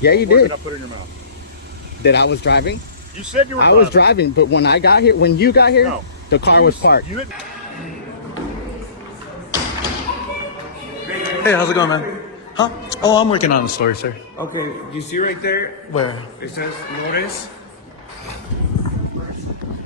Yeah, you What did. did I put in your mouth? That I was driving? You said you were I driving. was driving, but when I got here, when you got here, No. the car was parked. You had... Hey, how's it going, man? Huh? Oh, I'm working on the story, sir. Okay, you see right there? Where? It says notice.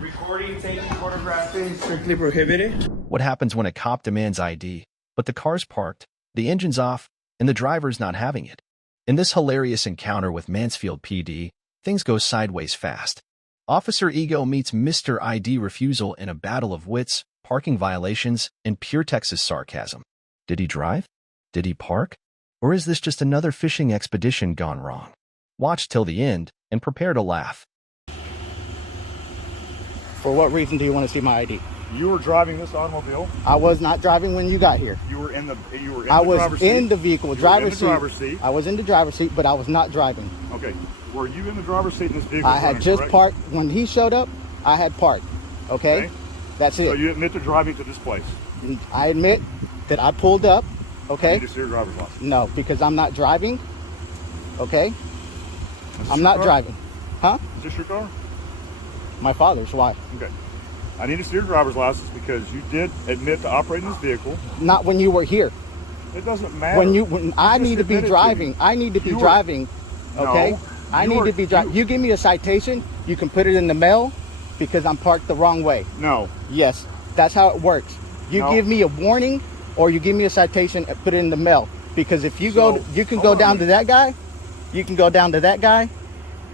Recording, taking, photographing, strictly prohibited. What happens when a cop demands ID, but the car's parked, the engine's off, and the driver's not having it? In this hilarious encounter with Mansfield PD, things go sideways fast. Officer Ego meets Mr. ID refusal in a battle of wits, parking violations, and pure Texas sarcasm. Did he drive? Did he park? Or is this just another fishing expedition gone wrong? Watch till the end and prepare to laugh. For what reason do you want to see my ID? You were driving this automobile. I was not driving when you got here. You were in the I driver's was seat. in the vehicle, You were driver's in the driver's seat. I was in the driver's seat, but I was not driving. Okay. Were you in the driver's seat in this vehicle? I had just correct? parked. When he showed up, I had parked. Okay? Okay. That's it. So you admit to driving to this place. I admit that I pulled up. Okay? You just your driver's license. No, because I'm not driving. Okay? Is this I'm your not car? driving. Huh? Is this your car? My father's. Why? Okay. I need to see your driver's license because you did admit to operating this vehicle. Not when you were here. It doesn't matter. When I just need to be admitted driving. me. I need to be You were- driving. Okay? No, I you need were- to be driving. You give me a citation, you can put it in the mail because I'm parked the wrong way. No. Yes, that's how it works. You No. give me a warning or you give me a citation and put it in the mail. Because if you go, you can go down to that guy, you can go down to that guy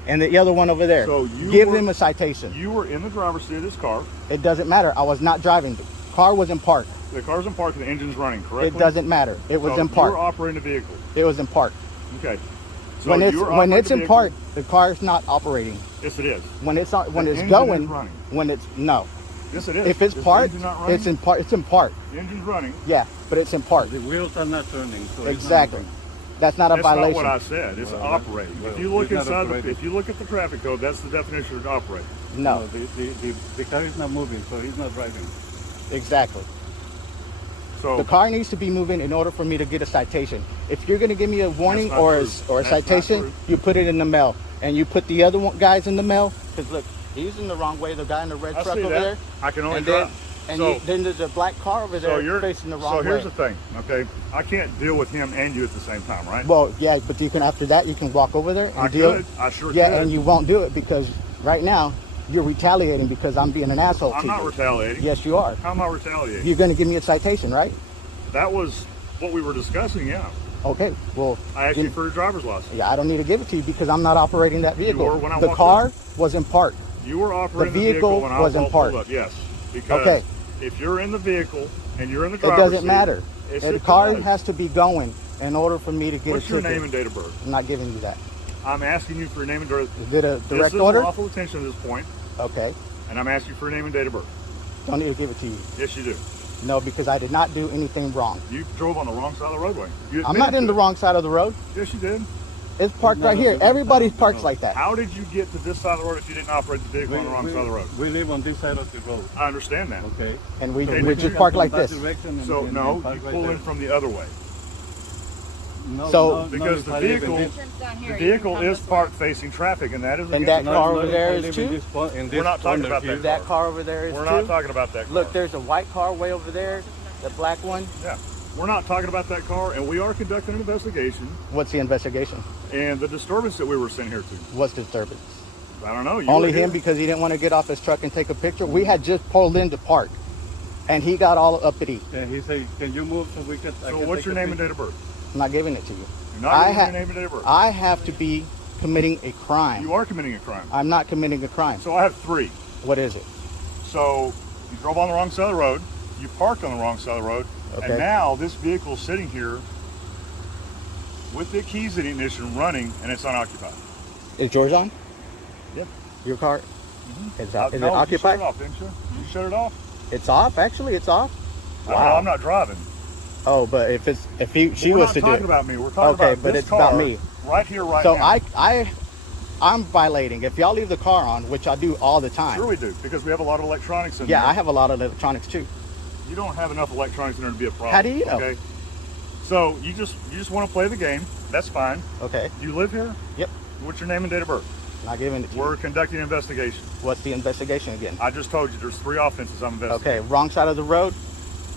and the other one over there. So you give were- them a citation. You were in the driver's seat of this car. It doesn't matter. I was not driving. The car was in park. The car's in park and the engine's running, correctly? It doesn't matter. It was So in park. You were operating the vehicle. It was in park. Okay. So When it's you were when operating it's the in vehicle. park, the car is not operating. Yes, it is. When it's The when it's engine going, is running. when it's no. Yes, it is. If it's Is the parked, engine not running? it's in park. It's in park. The engine's running. Yeah, but it's in park. The wheels are not turning. So Exactly. That's not a That's violation. not what I said. It's operating. well, If you look it's not inside, operating. if you look at the traffic code, that's the definition of operating. No, the car is not moving, so he's not driving. exactly. So The car needs to be moving in order for me to get a citation. If you're going to give me a warning That's not or true. a That's not citation, true. you put it in the mail. And you put the other guys in the mail. Because look, he's in the wrong way, the guy in the red I truck see over that. there. I can only And drive. then there's a black car over So there you're facing the wrong So here's way. the thing, okay? I can't deal with him and you at the same time, right? Well, yeah, but you can, after that, you can walk over there and I deal. could. I sure Yeah, could. and you won't do it because right now, you're retaliating because I'm being an asshole I'm to not you. retaliating. Yes, you are. How am I retaliating? You're going to give me a citation, right? That was what we were discussing, yeah. Okay, well, I asked you for your driver's license. yeah, I don't need to give it to you because I'm not operating that vehicle. were when I The walked car was in park. You were operating The vehicle when I was in pulled park. up, yes. Because Okay. if you're in the vehicle and you're in the It driver's doesn't seat, matter. yes, The it car does. has to be going in order for me to get What's a your ticket. name and date of birth? I'm not giving you that. I'm asking you for your name and date. Is it a This direct is order? lawful detention at this point, Okay. and I'm asking you for your name and date of birth. Don't need to give it to you. Yes, you do. No, because I did not do anything wrong. You drove on the wrong side of the roadway. You I'm not admitted in the to it. wrong side of the road. Yes, you did. It's parked right here. Everybody parks like that. How did you get to this side of the road if you didn't operate the vehicle on the wrong side of the road? We live on this side of the road. I understand that. Okay. And we Okay, we did just you- park like That this. direction and- So and no, park you right pull there. in from the other way. No, So- no, Because no, the I live in vehicle- this- The vehicle is parked facing traffic, and that is And against that car no, over no, there I is live too? in this in this We're not talking corner about here. that. That car over there is We're too. not talking about that car. Look, there's a white car way over there, the black one. Yeah. We're not talking about that car, and we are conducting an investigation. What's the investigation? And the disturbance that we were sent here to. What's disturbance? I don't know. You Only were here. him because he didn't want to get off his truck and take a picture. We had just pulled into park, and he got all uppity. And he said, "Can you move so we can?" I So can what's take your a name and picture?" date of birth? I'm not giving it to you. You're not I giving ha- your name and date of birth. I have to be committing a crime. You are committing a crime. I'm not committing a crime. So I have three. What is it? So you drove on the wrong side of the road. You parked on the wrong side of the road. Okay. And now this vehicle is sitting here with the keys in the ignition running, and it's unoccupied. Is yours on? Yep. Your car? Is No, it you shut occupied? it off, didn't you? You shut it off. It's off. Actually, it's off. No, I'm not driving. Oh, but if she We're was not to do talking it. about me. We're talking Okay, about but this it's about car me. right here, right So now. I'm violating. If y'all leave the car on, which I do all the time. Sure we do, because we have a lot of electronics in Yeah, there. I have a lot of electronics too. You don't have enough electronics in there to be a problem. How do you know? Okay. So you just want to play the game. That's fine. Okay. You live here? Yep. What's your name and date of birth? Not giving it to you. We're conducting an investigation. What's the investigation again? I just told you there's 3 offenses I'm investigating. Okay, wrong side of the road.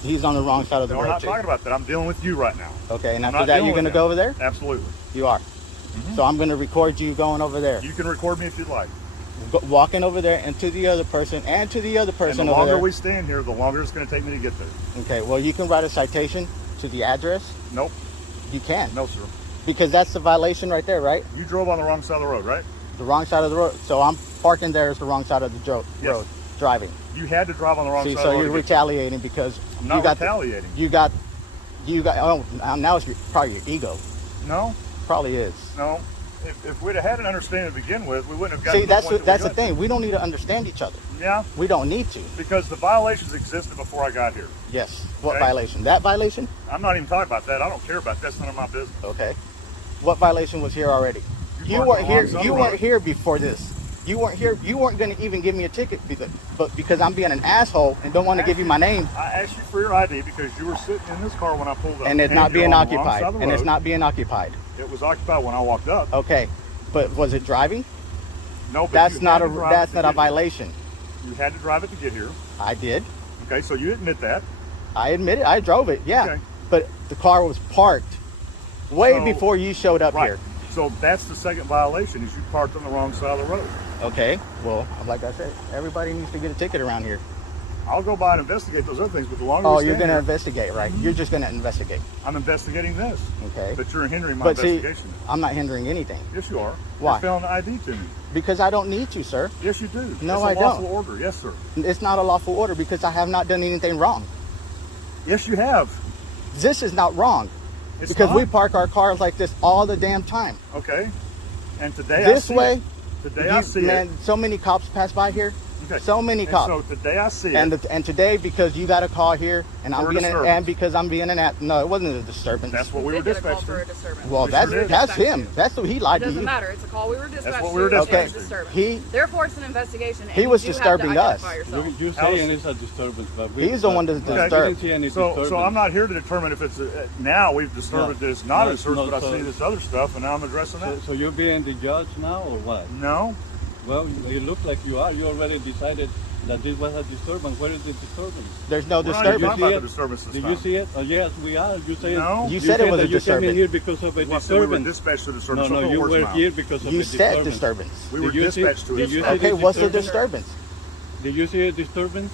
He's on the wrong side of the No, we're road. not too. talking about that. I'm dealing with you right now. Okay, and I'm after not that, dealing you're with going to him. go over there? Absolutely. You are. So I'm going to record you going over there. You can record me if you'd like. Walking over there and to the other person and to the other person And the over longer there. we stand here, the longer it's going to take me to get there. Okay, well, you can write a citation to the address. Nope. You can. No, sir. Because that's the violation right there, right? You drove on the wrong side of the road, right? The wrong side of the road. So I'm parking there is the wrong side of the road, driving. You had to drive on the wrong See, side so of the road. you're retaliating because I'm not you got retaliating. you got, oh, now it's probably your ego. No, Probably is. no. If we'd have had an understanding to begin with, we wouldn't have gotten See, to the point that's we the got thing. We don't need to understand each other. to. Yeah, We don't need to. because the violations existed before I got here. Yes. What Okay. violation? That violation? I'm not even talking about that. I don't care about that. That's none of my business. Okay. What violation was here already? You You parked weren't on the here. wrong side of You the weren't road. here before this. You weren't here. You weren't going to even give me a ticket, but because I'm being an asshole and don't want to give you my name, I asked you for your ID because you were sitting in this car when I pulled up. and it's not you're being on the wrong occupied, side of the and it's road. not being occupied. It was occupied when I walked up. Okay, but was it driving? No, but That's you not had a to drive that's to not a get here. violation. You had to drive it to get here. I did. Okay, so you admit that. I admit it. I drove it. Yeah, Okay. but the car was parked way So- before you showed up Right. here. So that's the second violation: is you parked on the wrong side of the road. Okay. Well, like I said, everybody needs to get a ticket around here. I'll go by and investigate those other things, but the longer Oh, we you're stand going to here, investigate, right? You're just going to investigate. I'm investigating this. Okay. But you're hindering my But see, investigation. I'm not hindering anything Yes, you are. Why? You're failing the ID to me. because I don't need to, sir. Yes, you do. No, it's I a lawful don't. order. Yes, sir. It's not a lawful order because I have not done anything wrong. Yes, you have. This is not wrong It's because not. we park our cars like this all the damn time. Okay. And today This I see way, it. Today I see man, it. so many cops pass by here. Okay. So many And cops. so today I see And it. and today because you got a call here and I'm For a being disturbance. and because I'm being no, it wasn't a disturbance. That's what we were did get a call dispatched for a to. disturbance. Well, We that's sure did. that's Dispatched him. to. That's what he It lied to doesn't you. matter. It's a call we were dispatched what we were to. and dispatched it's a to. disturbance. He- Therefore, it's an investigation. And He you was do have to disturbing us. identify yourself. You I was- saying it's a disturbance, but we, He's the one that's but we disturbed. didn't see any So disturbance. I'm not here to determine if it's now we've disturbed No. that it's not No, a disturbance, no, but I so- see this other stuff and now I'm addressing that. So you're being the judge now, or what? No. Well, you look like you are. You already decided that this was a disturbance. Where is the disturbance? There's no We're not even disturbance. talking see about it? the disturbance this Did time. you see it? Yes, we are. You say No. You said it was that a you came disturbance. in here because of a Well, I said we were disturbance. dispatched to the No, disturbance. no, Don't you put words in were my mouth. here because of You a said disturbance. disturbance. We were Did you see- dispatched to did it. you see Okay, the what's the disturbance? disturbance? Did you see a disturbance?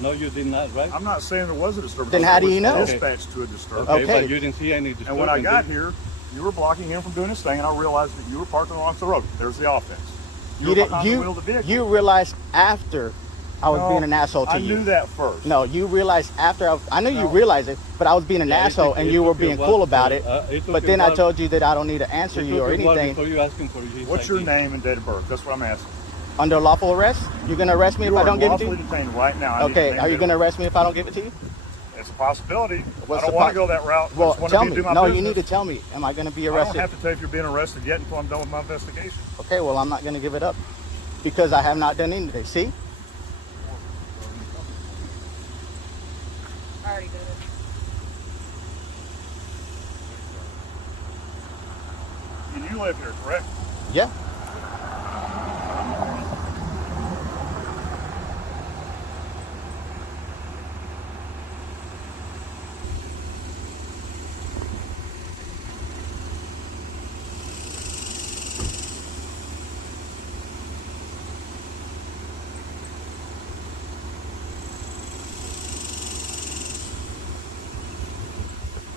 No, you did not, right? I'm not saying there was a disturbance. Then I how do was you know? Dispatched to a disturbance. Okay, Okay. but you didn't see any disturbance. And when I got did you? here, you were blocking him from doing his thing, and I realized that you were parked on the wrong side of the road. There's the offense. You were didn't. behind the wheel of the vehicle. You realized after I was No, being an asshole to I you. knew that first. No, you realized after I know you No. realized it, but I was being an Yeah, it asshole took- and it you were took you a being while cool to- about it. it took But you then a I while- told you that I don't need to answer It you took or a while anything. before you asking for his What's your ID. name and date of birth? That's what I'm asking. Under lawful arrest? You're gonna arrest me You if I are don't give it to lawfully you? detained right now. I need your Okay, name are you and gonna date of arrest me if I don't give it to you? birth. It's a possibility. What's I the don't want to po- go that route. I Well, just want tell to me. do my No, business. you need to tell me. Am I gonna be I don't arrested? have to tell you if you're being arrested yet until I'm done with my investigation. Okay, well I'm not gonna give it up because I have not done anything. See? I already did it. And you live here, correct? Yeah.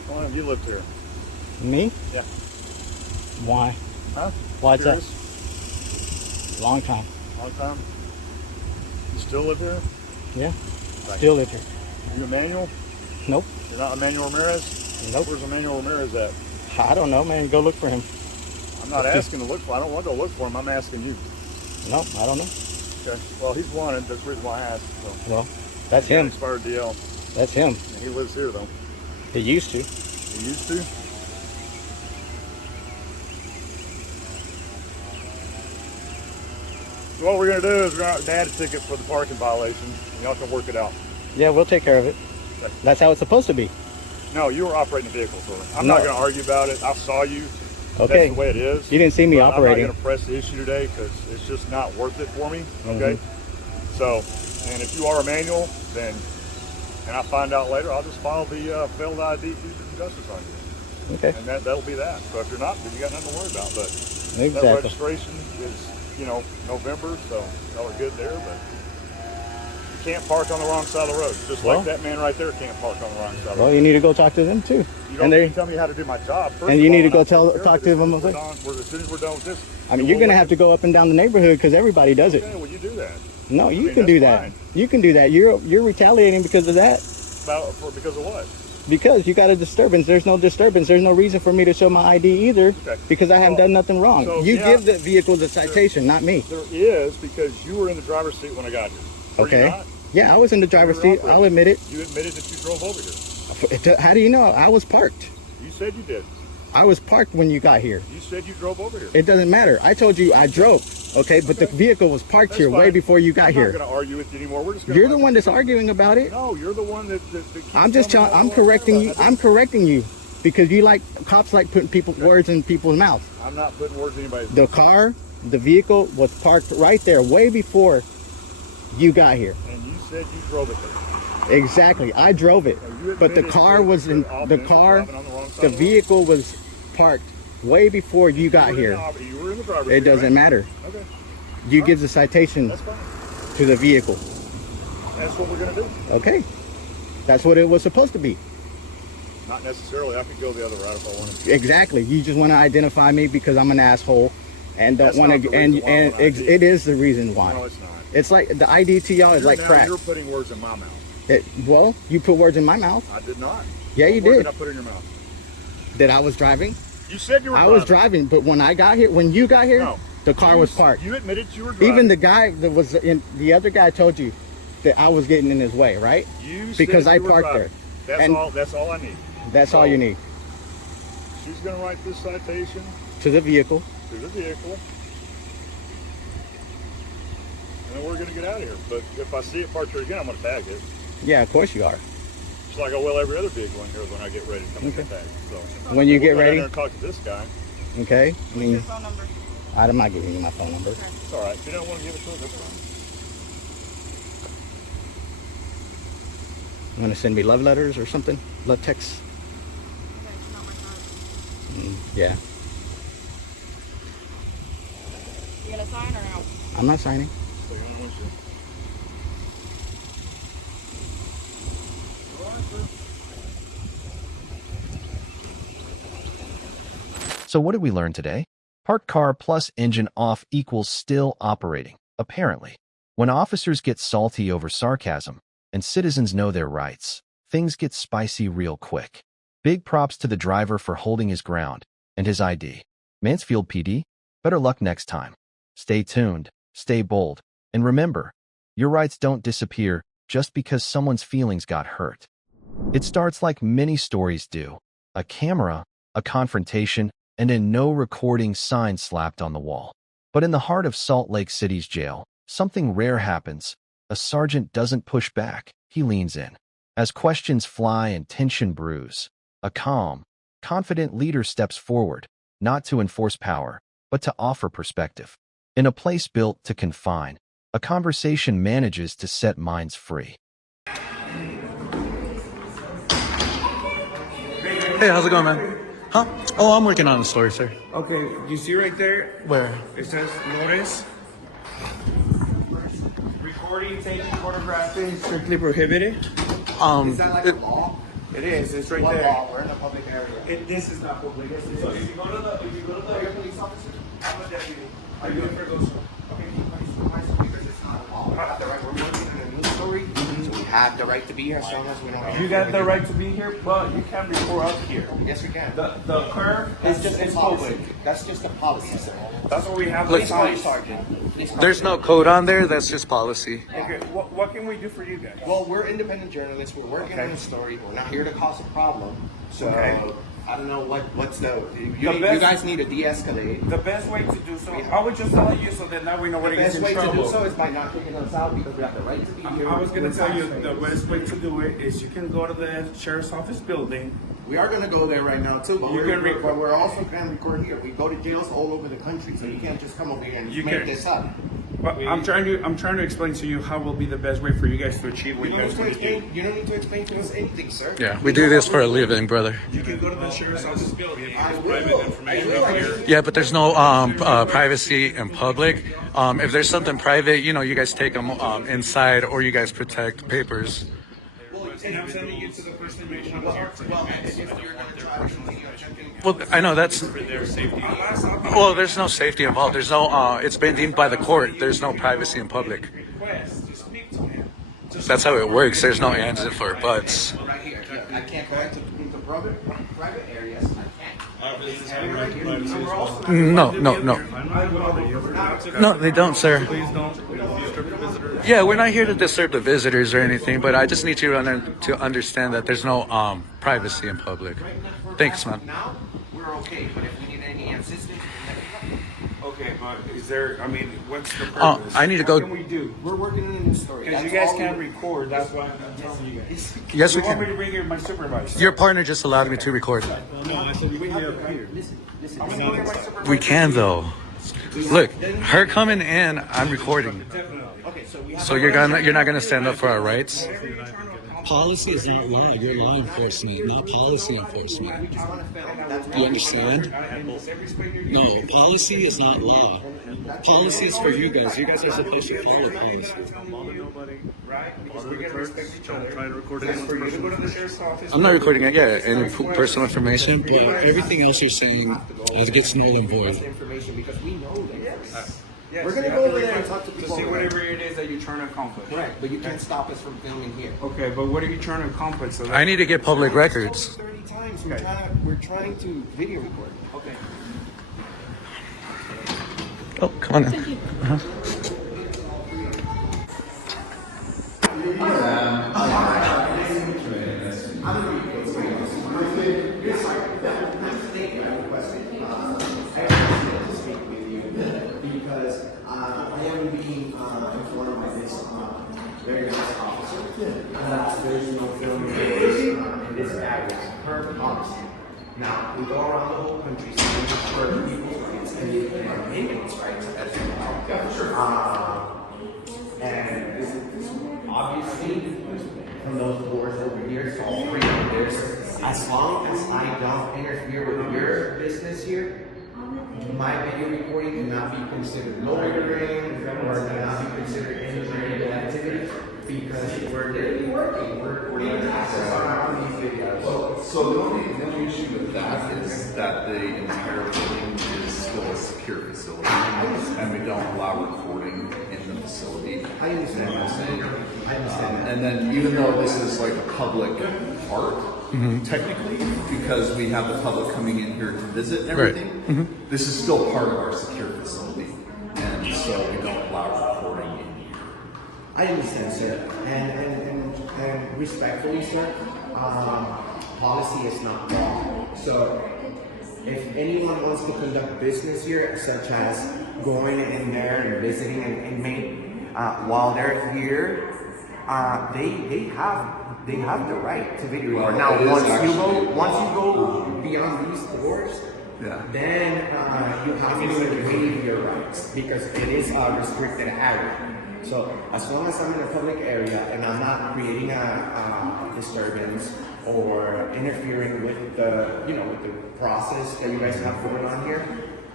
How long have you lived here? Me? Yeah. Why? Huh? Why's that? Curious? Long time. Long time? You still live here? Yeah. Right. Still live here. You Emmanuel? Nope. You're not Emmanuel Ramirez? Nope. Where's Emmanuel Ramirez at? I don't know, man. Go look for him. I'm not That's asking to look for I don't want to go look for him. I'm asking you. No, I don't know. Okay. Well, he's wanted. That's the reason why I asked. So. Well, that's He got him. expired DL. That's him. And he lives here, though. He used to. He used to? So what we're going to do is we're going to add a ticket for the parking violation, and y'all can work it out. Yeah, we'll take care of it. Okay. That's how it's supposed to be. No, you were operating the vehicle, sir. I'm No. not going to argue about it. I saw you. Okay. That's the way it is. You didn't see me But operating. I'm not going to press the issue today because it's just not worth it for me. Okay. So, and if you are a manual, then, and I find out later, I'll just file the failed ID fugitive justice on you. Okay. And that'll be that. So if you're not, then you got nothing to worry about. But Exactly. that registration is, November, so y'all are good there. But you can't park on the wrong side of the road. Just Well, like that man right there can't park on the wrong side of the Well, road. you need to go talk to them too. You don't need to tell me how to do my job. First And you of need all, to go I'll take care of talk it to as them. soon as soon as we're done with this. I mean, you're gonna have to go up and down the neighborhood because everybody does it. Okay, well, you do that. No, you mean, can do that's that. fine. You can do that. You're retaliating because of that. Because of what? Because you got a disturbance. There's no disturbance. There's no reason for me to show my ID either Okay. because I haven't done nothing wrong. so, You yeah. give the vehicle the citation, not me. There is, because you were in the driver's seat when I got here. Were you Okay. not? Yeah, I was in the driver's seat. I'll admit it. You admitted that you drove over here. How do you know? I was parked. You said you did. I was parked when you got here. You said you drove over here. It doesn't matter. I told you I drove. Okay, but the vehicle was parked That's here way fine. before you got I'm here. not going to argue with you anymore. We're just gonna You're the one that's arguing about it. No, you're the one that keeps I'm just telling telling. me I'm what correcting you. about. I'm correcting you because you like cops like putting words in people's mouths. I'm not putting words in anybody's The car, the vehicle was parked right there way before you got here. And you said you drove it there. Exactly. I drove it, You but the admitted car that was in the the offense car. was driving on the wrong side The of the road. vehicle was parked way before you got here. You were in the driver's It seat, doesn't right? matter. Okay, You give the citation that's fine. to the vehicle. That's what we're going to do. Okay. That's what it was supposed to be. Not necessarily. I could go the other route if I wanted to. Exactly. You just want to identify me because I'm an asshole and don't That's want not to. the And reason why I want ID. it is the reason why. No, it's not. It's like the ID to y'all is like Now crack. You're putting words in my mouth. Well, you put words in my mouth. I did not. Yeah, you What word did. did I put in your mouth? That I was driving. You said you were I driving. was driving, but when I got here, when you got here, No. the car was parked. You admitted you were driving. Even the guy that was in, the other guy told you that I was getting in his way, right? You because said I you were parked driving. there. That's And all. That's all I need. That's all you need. She's going to write this citation To the vehicle. to the vehicle, and then we're going to get out of here. But if I see it parked here again, I'm going to tag it. Yeah, of course you are. Just like I will every other vehicle in here when I get ready to come and get tagged. So When you we'll get go down ready, there and talk to this guy. okay? I What's mean, your phone number? I'm not giving you my phone number. It's all right. If you don't want to give it to him, that's fine. You want to send me love letters or something? Love texts? Okay, it's not my card. Yeah. You gonna sign or no? I'm not signing. So you don't want you. All right, sir. So what did we learn today? Parked car plus engine off equals still operating, apparently. When officers get salty over sarcasm and citizens know their rights, things get spicy real quick. Big props to the driver for holding his ground and his ID. Mansfield PD, better luck next time. Stay tuned, stay bold, and remember, your rights don't disappear just because someone's feelings got hurt. It starts like many stories do. A camera, a confrontation, and a no recording sign slapped on the wall. But in the heart of Salt Lake City's jail, something rare happens. A sergeant doesn't push back, he leans in. As questions fly and tension brews, a calm, confident leader steps forward, not to enforce power, but to offer perspective. In a place built to confine, a conversation manages to set minds free. Hey, how's it going, man? Huh? Oh, I'm working on the story, sir. Okay, you see right there? Where? It says notice. Recording, taking, photographing, strictly prohibited. Is that like a law? It is. It's right there. We're in a public area. This is not public. So if you go to the police officer, I'm a deputy. Are you looking for those? Okay, Because it's not a law. We have the right. We're working on a news story, so we have the right to be here as long as we don't. you got the right to be here, but you can't record up here. Yes, we can. The curve is just it's public. That's just a policy, sir. That's what we have. Please the call sign. your sergeant. Please call There's no code on there, that's just policy. Okay, what can we do for you guys? Well, we're independent journalists. We're working on a story. We're not here to cause a problem. So Okay. I don't know what's the. You best- guys need to de-escalate. The best way to do so, I would just tell you so that now we know what The to get best in way to trouble. do so is by not kicking us out because we have the right to be here. I was going We're to tell you taxpayers. the best way to do it is you can go to the sheriff's office building We are gonna go there right now too, but You can record. but we're also gonna record here. We go to jails all over the country, so you can't just come over here and You make can- this up. But I'm trying to explain to you how will be the best way for you guys to achieve what You you don't, guys need to want to do. explain, you don't need to explain to us anything, sir. Yeah, we do this for a living, brother. You can go to the sheriff's office. I will. Yeah, but there's no privacy in public. If there's something private, you know, you guys take them inside, or you guys protect papers. And I'm sending you to the first information Well, if you're gonna try to attempting. Well, I know that's. for their safety. Well, there's no safety involved. There's no. It's been deemed by the court. There's no privacy in public. Request to speak to him. That's how it works. There's no ands and for buts. Right here. I can't go into private areas. I can't. No, no, no. No, they don't, sir. Please don't disturb the visitors. Yeah, we're not here to disturb the visitors or anything, but I just need you to understand that there's no privacy in public. Thanks, man. Now we're okay, but if we need any assistance, let me know. Okay, but is there? I mean, what's the purpose? I need to What go. can we do? We're working on a new story. Because you That's guys all can't we- record. That's why I'm telling you guys. Yes, we You want me to can. bring here my supervisor? Your partner just allowed me to record. No, I said we can up here. I'm gonna bring my supervisor. We can though. Look, her coming in, I'm recording. Okay, so we have. So you're not gonna stand up for our rights? Policy is not law. You're law enforcement, not policy enforcement. We just want to film. That's Do you understand? No, policy is not law. Policy is for you guys. You guys are supposed to follow policy. Right? Because we gotta respect each other. Try to record That's anyone's for you to personal go to the sheriff's office. I'm not recording it. Yeah, any personal information. But everything else you're saying gets null and void. information because we know that. Yes, We're gonna you go have over the there and right talk to people see over whatever it is that you're trying to accomplish. Correct, but you can't stop us from filming here. Okay, but what are you trying to accomplish? So I need to get public records. 30 times. We're trying to video record. Okay. Oh, come on in. Because I am being informed by this very nice officer that there's no filming in this area per policy. Now, we go around the whole country seeing for people's rights and inmates' rights as well. And this is obviously from those boards over here, it's all free. As long as I don't interfere with your business here, my video recording cannot be considered loitering or cannot be considered any illegal activity because we're literally working. We're access around these videos. So the only issue with that is that the entire building is still a secure facility, and we don't allow recording in the facility. I understand what you're saying. I understand that. And then even though this is like a public park, technically, because we have the public coming in here to visit and everything, this is still part of our secure facility, and so we don't allow recording in here. I understand, sir. And respectfully, sir, policy is not law. So if anyone wants to conduct business here, such as going in there and visiting an inmate while they're here, they have the right to video record. Now, it is once you go beyond these doors, then you have to waive your rights because it is a restricted area. So as long as I'm in a public area and I'm not creating a disturbance or interfering with the with the process that you guys have going on here,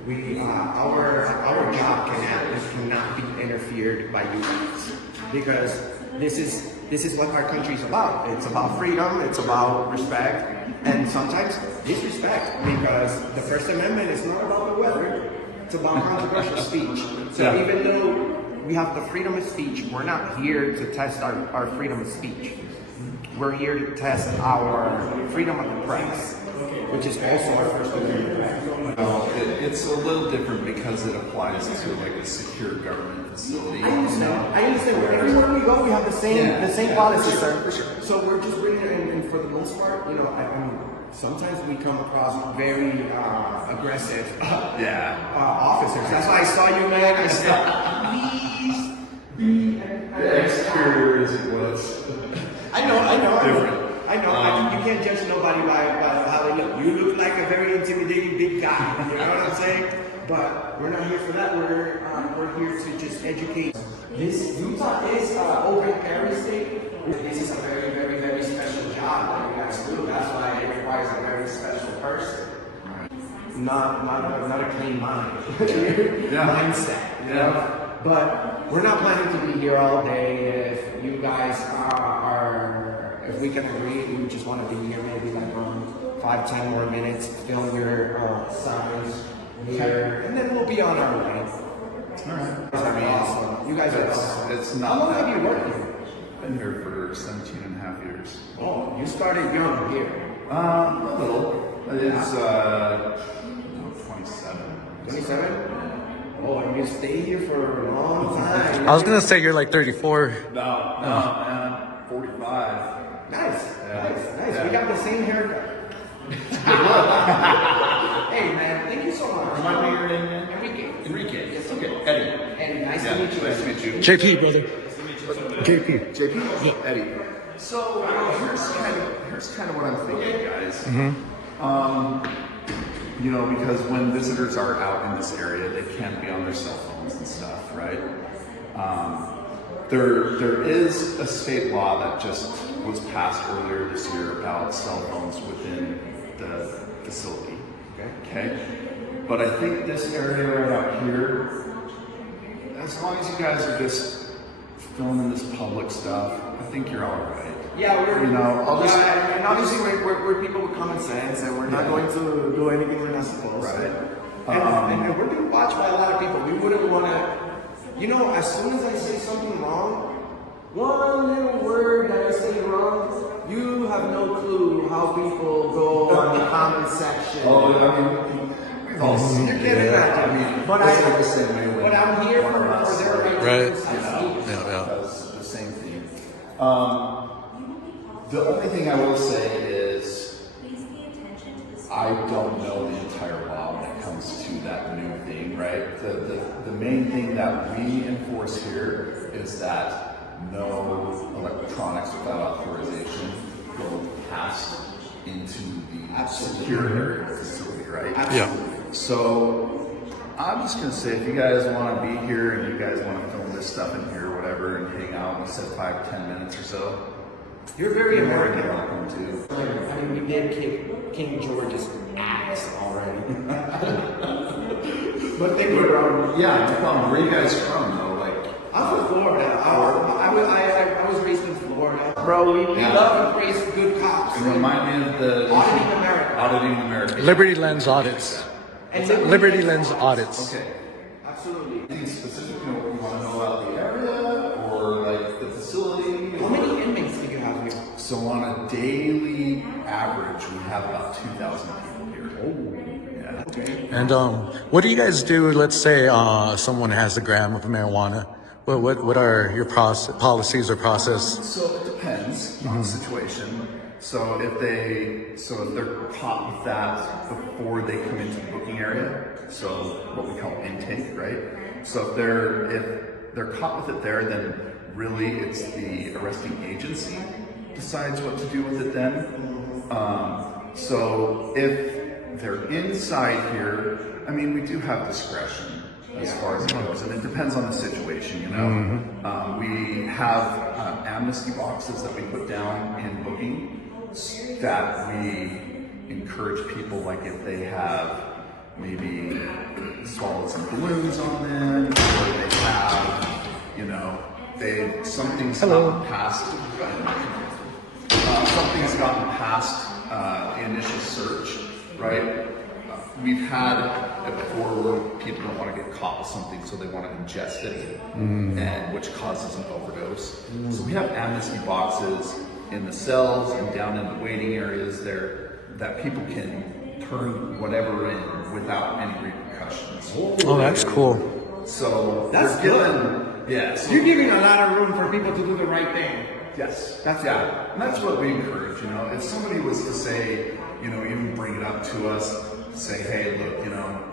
we our job cannot be interfered by you guys because this is what our country's about. It's about freedom. It's about respect, and sometimes disrespect because the First Amendment is not about the weather. It's about controversial speech. So even though we have the freedom of speech, we're not here to test our freedom of speech. We're here to test our freedom of the press, which is also our First Amendment right. Well, it's a little different because it applies to like a secure government facility. I understand. Everywhere we go, we have the same policy, sir. So we're just bringing it in, and for the most part, sometimes we come across very aggressive officers. That's why I saw you, man. I said, please be. The exterior is what's I know. different. I know. You can't judge nobody by how they look. You look like a very intimidating big guy. You know what I'm saying? But we're not here for that. We're here to just educate. This Utah is open carry state. This is a very, very, very special job that you guys do. That's why it requires a very special person. Not a clean mind. Mindset. You know? But we're not planning to be here all day. If you guys if we can agree, we just want to be here maybe like 5-10 more minutes, film your signs here, and then we'll be on our way. All right. I mean, awesome. You guys are awesome. It's not. How long have you worked here? Been here for 17 and a half years. Oh, you started young here. A little. It's 27. 27? Oh, and you stay here for a long time. I was gonna say you're like 34. No, man, 45. Nice, Yeah. nice. Yeah. We got the same haircut. Hey, man, thank you so much. Remind me your name, man. Enrique. Yes. Okay. Eddie. And nice Yeah, to meet you. Nice to meet you. JP, brother. JP. JP. Yeah. Eddie. So here's kind of what I'm thinking, guys. You know, because when visitors are out in this area, they can't be on their cell phones and stuff, right? There is a state law that just was passed earlier this year about cell phones within the facility. Okay? But I think this area right out here, as long as you guys are just filming this public stuff, I think you're all right. Yeah, we're, you know, and obviously we're people with common sense, and we're not going to do anything we're not supposed to. And we're being watched by a lot of people. We wouldn't want to, you know, as soon as I say something wrong, one little word that I say wrong, you have no clue how people go on the comment section. Oh, I mean, we've all seen it. But I'm here for their Right. Yeah. Does the same thing. The only thing I will say is I don't know the entire law when it comes to that new thing, right? The main thing that we enforce here is that no electronics without authorization go past into the secure area of the facility, right? Yeah. So I'm just gonna say, if you guys want to be here and you guys want to film this stuff in here or whatever and hang out and set 5-10 minutes or so, you're very American. Welcome too. I mean, we did kick King George's ass already. But thank you, bro. Yeah, no problem. Where are you guys from, though? Like, I'm from Florida. I was raised in Florida. Bro, we love and praise good cops. you remind me of the Auditing America. Auditing America. Liberty Lens audits. And Liberty Lens audits. Okay. Absolutely. Anything specific you want to know about the area or like the facility? How many inmates do you have here? So on a daily average, we have about 2,000 people here. Oh, yeah. Okay. And what do you guys do? Let's say someone has a gram of marijuana. What are your policies or process? So it depends on the situation. So if they're caught with that before they come into the booking area, so what we call intake, right? So if they're caught with it there, then really it's the arresting agency decides what to do with it then. So if they're inside here, I mean, we do have discretion as far as it goes, and it depends on the situation, you know. We have amnesty boxes that we put down in booking that we encourage people, like if they have maybe swallowed some balloons on them, or they have, you know, something's gotten past the initial search, right? We've had it before where people don't want to get caught with something, so they want to ingest it, and which causes an overdose. So we have amnesty boxes in the cells and down in the waiting areas there that people can turn whatever in without any repercussions. Oh, that's cool. So That's good. Yeah. So You're giving a lot of room for people to do the right thing. yes. That's And that's what we encourage, you know. If somebody was to say, you know, even bring it up to us, say, hey, look, you know,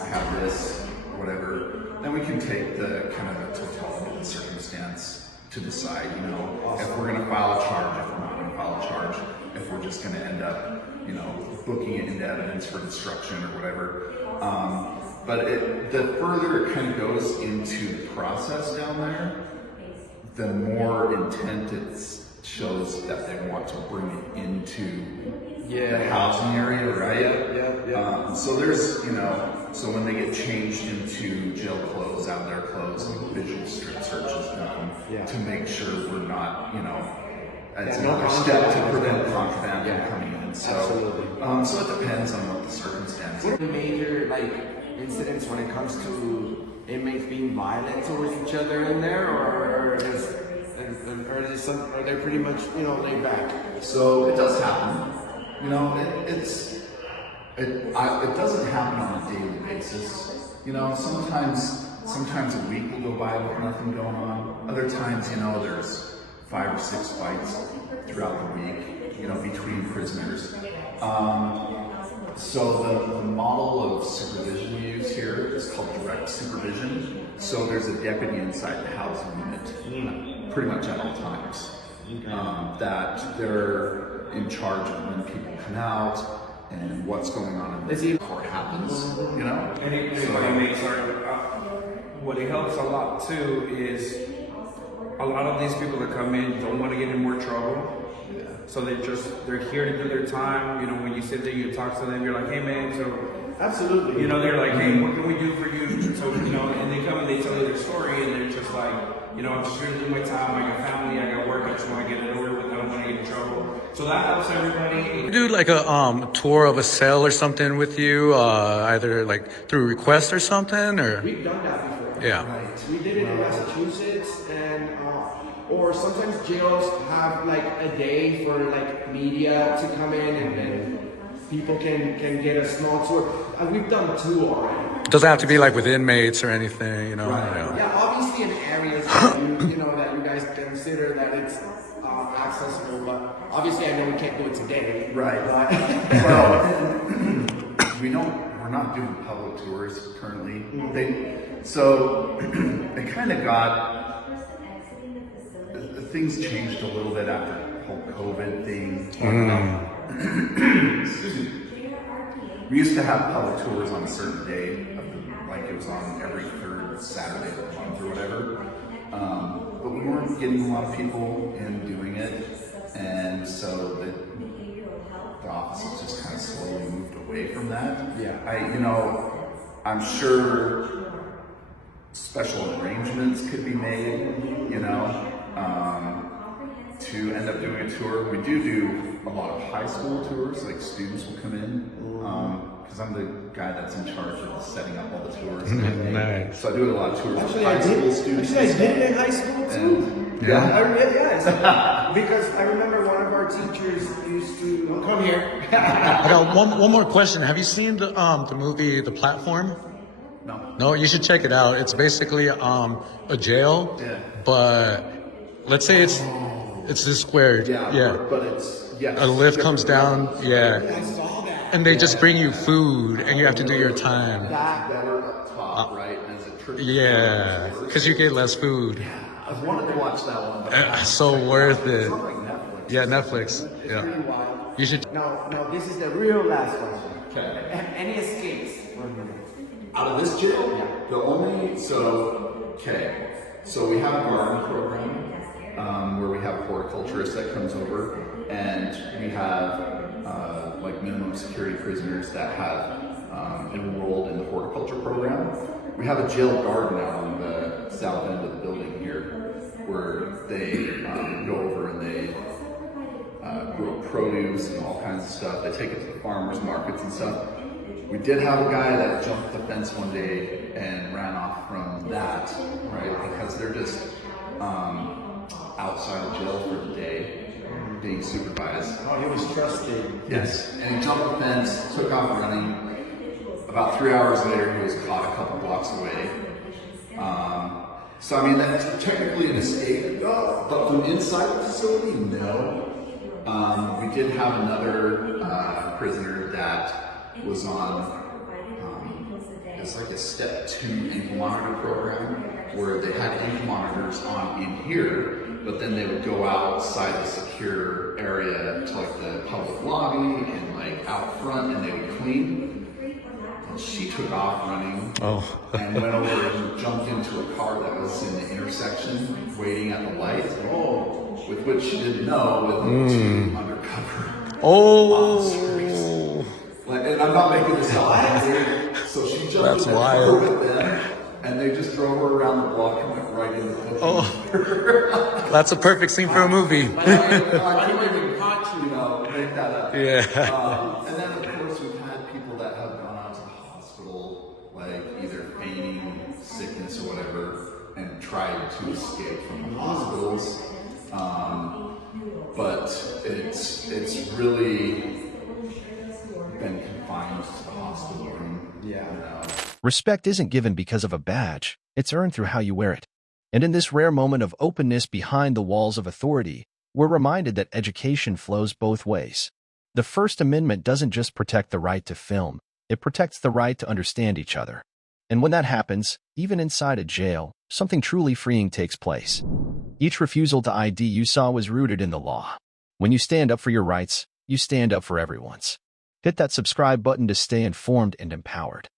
I have this, whatever, then we can take the kind of the totality of the circumstance to decide, you know, if we're going to file a charge, if we're not going to file a charge. if we're just going to end up, you know, booking it into evidence for destruction or whatever. But the further it kind of goes into the process down there, the more intent it shows that they want to bring it into the housing area, right? So there's, you know, so when they get changed into jail clothes, out their clothes, visual strip searches done to make sure we're not, you know, it's another step to prevent contraband from coming in. So, so it depends on what the circumstances. What are the major incidents when it comes to inmates being violent towards each other in there, or are they pretty much, you know, laid back? So it does happen. You know, it doesn't happen on a daily basis. You know, sometimes a week will go by with nothing going on. Other times, you know, there's 5 or 6 fights throughout the week, you know, between prisoners. So the model of supervision we use here is called direct supervision. So there's a deputy inside the housing unit, pretty much at all times, that they're in charge of when people come out and what's going on before it happens, you know? And what it helps a lot too is a lot of these people that come in don't want to get in more trouble. So they're here to do their time. You know, when you sit there, you talk to them, you're like, hey man, so absolutely. You know, they're like, hey, what can we do for you? So, you know, and they come and they tell you their story, and they're just like, you know, I'm just here to do my time. I got family, I got work, I just want to get it over with. I don't want to get in trouble. So that helps everybody. Do like a tour of a cell or something with you, either like through request or something, or? We've done that before. Yeah. Right. We did it in Massachusetts, and or sometimes jails have like a day for like media to come in, and then people can get a small tour. We've done 2 already. Doesn't have to be like with inmates or anything, you know. Right. Yeah, obviously in areas that you know that you guys consider that it's accessible, but obviously I know we can't do it today. Right. Well, we're not doing public tours currently. So it kind of got. Things changed a little bit after the whole COVID thing. Excuse me. We used to have public tours on a certain day, like it was on every 3rd Saturday of the month or whatever. But we weren't getting a lot of people in doing it, and so the office has just kind of slowly moved away from that. Yeah. I'm sure special arrangements could be made, you know. To end up doing a tour. We do a lot of high school tours, like students will come in, because I'm the guy that's in charge of setting up all the tours. Nice. So I do a lot of tours with high school students. Actually, I did it in high school too. Yes. Because I remember one of our teachers used to come here. I got one more question. Have you seen the movie The Platform? No. No, you should check it out. It's basically a jail, but let's say it's this square. Yeah. But it's a lift comes down. Yeah. I saw that. And they just bring you food, and you have to do your time. better up top, right? As a trip. Yeah, because you get less food. I wanted to watch that one. But So worth it. it's on like Netflix. Yeah, Netflix. Pretty Yeah. wild. You should. Now, this is the real last question. Okay. Any escapes? Out of this jail? Yeah. The only, so we have a garden program where we have a horticulturist that comes over, and we have like minimum security prisoners that have enrolled in the horticulture program. We have a jail garden out on the south end of the building here, where they go over and they grow produce and all kinds of stuff. They take it to the farmers markets and stuff. We did have a guy that jumped the fence one day and ran off from that, right? Because they're just outside of jail for the day, being supervised. Oh, he was trusted. Yes, and he jumped the fence, took off running. About 3 hours later, he was caught a couple blocks away. So I mean, that's technically an escape, but from inside the facility, no. We did have another prisoner that was on it's like a step 2 ink monitor program where they had ink monitors on in here, but then they would go outside the secure area to like the public lobby and like out front, and they would clean. And she took off running and went over and jumped into a car that was in the intersection waiting at the light. With which she didn't know with 2 undercover officers. Like, and I'm not making this up. So she jumped in the car with them, and they just drove her around the block and went right in the hood. That's a perfect scene for a movie. I can't even make that up. Yeah. And then of course we've had people that have gone out to the hospital, like either feigning sickness or whatever, and tried to escape from the hospitals. But it's really been confined to the hospital room. Yeah. Respect isn't given because of a badge, it's earned through how you wear it. And in this rare moment of openness behind the walls of authority, we're reminded that education flows both ways. The First Amendment doesn't just protect the right to film, it protects the right to understand each other. And when that happens, even inside a jail, something truly freeing takes place. Each refusal to ID you saw was rooted in the law. When you stand up for your rights, you stand up for everyone's. Hit that subscribe button to stay informed and empowered.